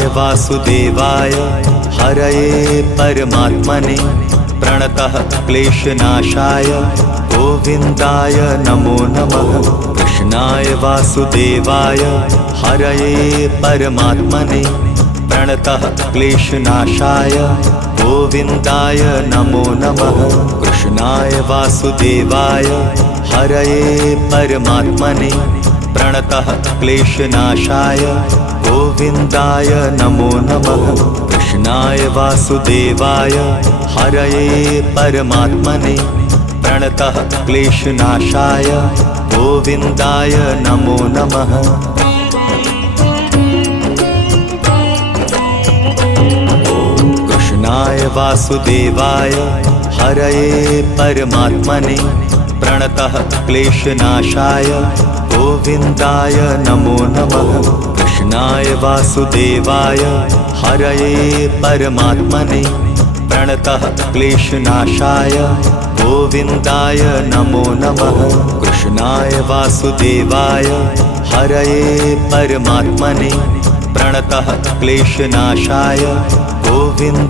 कृष्णाय वासुदेवाय हरये परमात्मने प्रणतः क्लेशनाशाय गोविन्दाय नमो नमः। कृष्णाय वासुदेवाय हरये परमात्मने प्रणतः क्लेशनाशाय गोविन्दाय नमो नमः। कृष्णाय वासुदेवाय हरये परमात्मने प्रणतः क्लेशनाशाय गोविन्दाय नमो नमः। कृष्णाय वासुदेवाय हरये परमात्मने प्रणतः क्लेशनाशाय गोविन्दाय नमो नमः। कृष्णाय वासुदेवाय हरये परमात्मने प्रणतः क्लेशनाशाय गोविन्दाय नमो नमः। कृष्णाय वासुदेवाय हरये परमात्मने प्रणतः क्लेशनाशाय गोविन्दाय नमो नमः। कृष्णाय वासुदेवाय हरये परमात्मने प्रणतः क्लेशनाशाय गोविन्द